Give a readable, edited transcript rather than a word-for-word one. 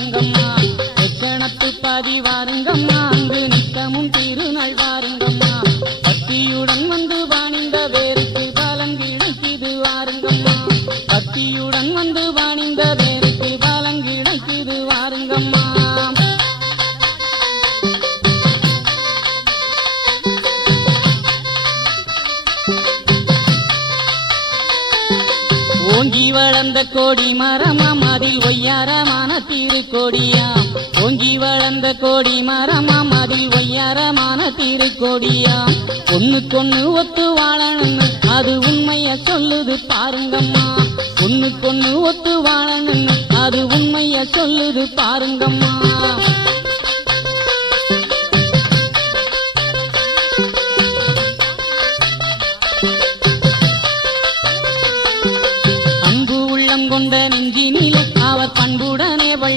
வாருங்கம்மா எச்சணத்து பாதி வாருங்கம்மா அங்கு நித்தமும் திருநாள் வாருங்கம்மா பக்தியுடன் வந்து வாணிந்த வேருக்கு பலன் கிடைக்குது வாருங்கம்மா பக்தியுடன் வந்து வாணிந்த வேருக்கு பலன் கிடைக்குது வாருங்கம்மா ஓங்கி வளர்ந்த கோடி மரமாம் அதில் ஒய்யாரமான திருக்கோடியாம் ஓங்கி வளர்ந்த கோடி மரமாம் அதில் ஒய்யாரமான திருக்கோடியாம் ஒண்ணுக்கொண்ணு ஒத்து வாழணும்னு அது உண்மைய சொல்லுது பாருங்கம்மா ஒண்ணுக்கொண்ணு ஒத்து வாழணும்னு அது உண்மைய சொல்லுது பாருங்கம்மா